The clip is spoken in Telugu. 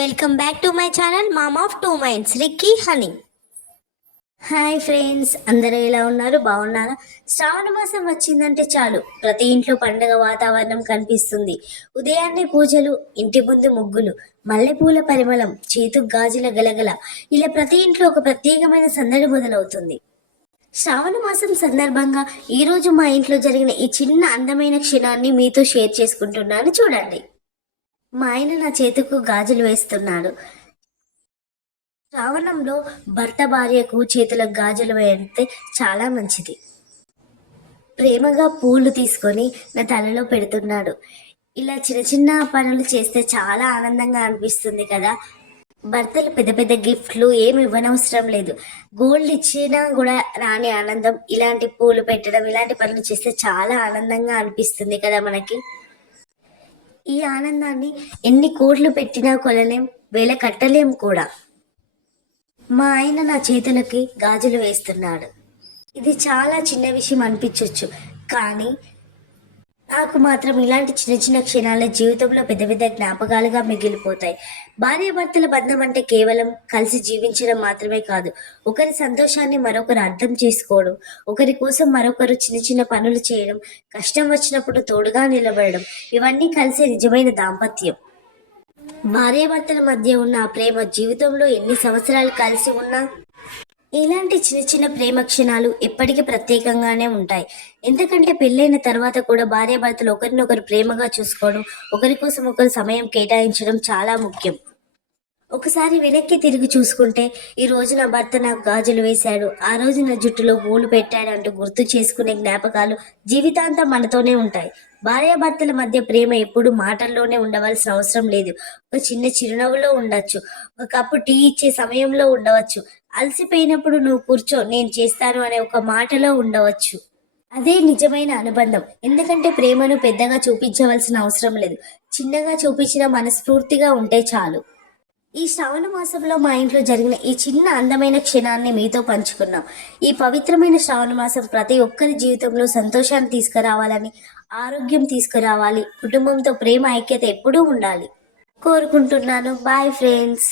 Welcome back to my channel mom of two minds Ricky Honey. Hi friends, అందరూ ఎలా ఉన్నారు? బాగున్నారా? శ్రావణ మాసం వచ్చిందంటే చాలు ప్రతి ఇంట్లో పండుగ వాతావరణం కనిపిస్తుంది. ఉదయాన్నే పూజలు, ఇంటి ముందు ముగ్గులు, మల్లెపూల పరిమళం, చేతు గాజుల గలగల, ఇలా ప్రతి ఇంట్లో ఒక ప్రత్యేకమైన సందడి మొదలవుతుంది. శ్రావణ మాసం సందర్భంగా ఈరోజు మా ఇంట్లో జరిగిన ఈ చిన్న అందమైన క్షణాన్ని మీతో షేర్ చేసుకుంటున్నాను, చూడండి. మా ఆయన నా చేతుకు గాజులు వేస్తున్నాడు. శ్రావణంలో భర్త భార్యకు చేతులకు గాజులు వేస్తే చాలా మంచిది. ప్రేమగా పూలు తీసుకొని నా తలలో పెడుతున్నాడు. ఇలా చిన్న చిన్న పనులు చేస్తే చాలా ఆనందంగా అనిపిస్తుంది కదా. భర్తలు పెద్ద పెద్ద గిఫ్ట్లు ఏమి ఇవ్వనవసరం లేదు. గోల్డ్ ఇచ్చినా కూడా రాని ఆనందం ఇలాంటి పూలు పెట్టడం, ఇలాంటి పనులు చేస్తే చాలా ఆనందంగా అనిపిస్తుంది కదా మనకి. ఈ ఆనందాన్ని ఎన్ని కోట్లు పెట్టినా కొనలేం, వేల కట్టలేం కూడా. మా ఆయన నా చేతులకి గాజులు వేస్తున్నాడు. ఇది చాలా చిన్న విషయం అనిపించవచ్చు, కానీ నాకు మాత్రం ఇలాంటి చిన్న చిన్న క్షణాల జీవితంలో పెద్ద పెద్ద జ్ఞాపకాలుగా మిగిలిపోతాయి. భార్యాభర్తల బంధం అంటే కేవలం కలిసి జీవించడం మాత్రమే కాదు, ఒకరి సంతోషాన్ని మరొకరు అర్థం చేసుకోవడం, ఒకరి కోసం మరొకరు చిన్న చిన్న పనులు చేయడం, కష్టం వచ్చినప్పుడు తోడుగా నిలబడడం, ఇవన్నీ కలిసే నిజమైన దాంపత్యం. భార్యాభర్తల మధ్య ఉన్న ఆ ప్రేమ జీవితంలో ఎన్ని సంవత్సరాలు కలిసి ఉన్నా ఇలాంటి చిన్న చిన్న ప్రేమ క్షణాలు ఎప్పటికీ ప్రత్యేకంగానే ఉంటాయి. ఎందుకంటే పెళ్ళైన తర్వాత కూడా భార్యాభర్తలు ఒకరినొకరు ప్రేమగా చూసుకోవడం, ఒకరి కోసం ఒకరు సమయం కేటాయించడం చాలా ముఖ్యం. ఒకసారి వెనక్కి తిరిగి చూసుకుంటే, ఈ రోజు నా భర్త నాకు గాజులు వేశాడు, ఆ రోజు నా జుట్టులో పూలు పెట్టాడు అంటూ గుర్తు చేసుకునే జ్ఞాపకాలు జీవితాంతం మనతోనే ఉంటాయి. భార్యాభర్తల మధ్య ప్రేమ ఎప్పుడు మాటల్లోనే ఉండవలసిన అవసరం లేదు. ఒక చిన్న చిరునవ్వులో ఉండొచ్చు, ఒక కప్పు టీ ఇచ్చే సమయంలో ఉండవచ్చు, అలసిపోయినప్పుడు నువ్వు కూర్చో నేను చేస్తాను అనే ఒక మాటలో ఉండవచ్చు. అదే నిజమైన అనుబంధం. ఎందుకంటే ప్రేమను పెద్దగా చూపించవలసిన అవసరం లేదు, చిన్నగా చూపించిన మనస్ఫూర్తిగా ఉంటే చాలు. ఈ శ్రావణ మాసంలో మా ఇంట్లో జరిగిన ఈ చిన్న అందమైన క్షణాన్ని మీతో పంచుకున్నాం. ఈ పవిత్రమైన శ్రావణ మాసం ప్రతి ఒక్కరి జీవితంలో సంతోషాన్ని తీసుకురావాలని, ఆరోగ్యం తీసుకురావాలి, కుటుంబంతో ప్రేమ ఐక్యత ఎప్పుడూ ఉండాలి కోరుకుంటున్నాను. Bye friends.